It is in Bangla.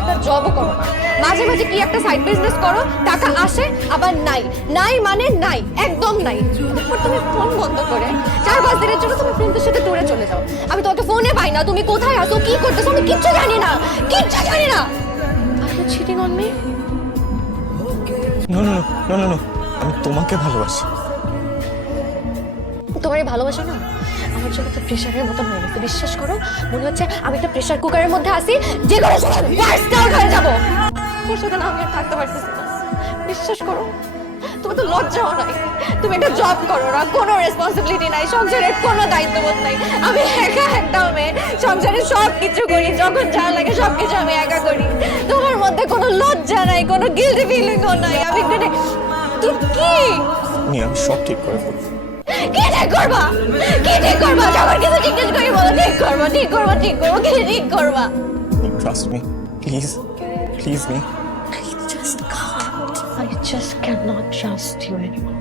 একটা জবও করো না, মাঝে মাঝে কি একটা সাইড বিজনেস করো, টাকা আসে আবার নাই, নাই মানে নাই, একদম নাই। তারপর তুমি ফোন বন্ধ করে 4-5 দিনের জন্য তুমি ফ্রেন্ডদের সাথে ট্যুরে চলে যাও। আমি তোমাকে ফোনে পাই না, তুমি কোথায় আছো, কি করতেছো, আমি কিচ্ছু জানি না, কিচ্ছু জানি না। Are you cheating on me? No no no no no, আমি তোমাকে ভালোবাসি। তোমার এই ভালোবাসা না আমার জন্য তো প্রেশারের মতন হয়ে গেছে, বিশ্বাস করো। মনে হচ্ছে আমি একটা প্রেশার কুকারের মধ্যে আছি, যে কোনো সময় বার্স্ট আউট হয়ে যাবো। তোর সাথে না আমি আর থাকতে পারতেছি না, বিশ্বাস করো। তোমার তো লজ্জাও নাই, তুমি একটা জব করো না, কোনো রেসপন্সিবিলিটি নাই, সংসারের কোনো দায়িত্ববোধ নাই। আমি একা একটা মেয়ে, সংসারের সব কিছু করি, যখন যা লাগে সবকিছু আমি একা করি। তোমার মধ্যে কোনো লজ্জা নাই, কোনো গিল্টি ফিলিংও নাই। আমি তুমি কি আমি সব ঠিক করে ফেলবো। কি ঠিক করবা, কি ঠিক করবা, যখন কিছু জিজ্ঞেস করি বলো ঠিক করবা, ঠিক করবা, ঠিক করবো, কি ঠিক করবা। Trust me please, please me. I just can't. I just cannot trust you anymore.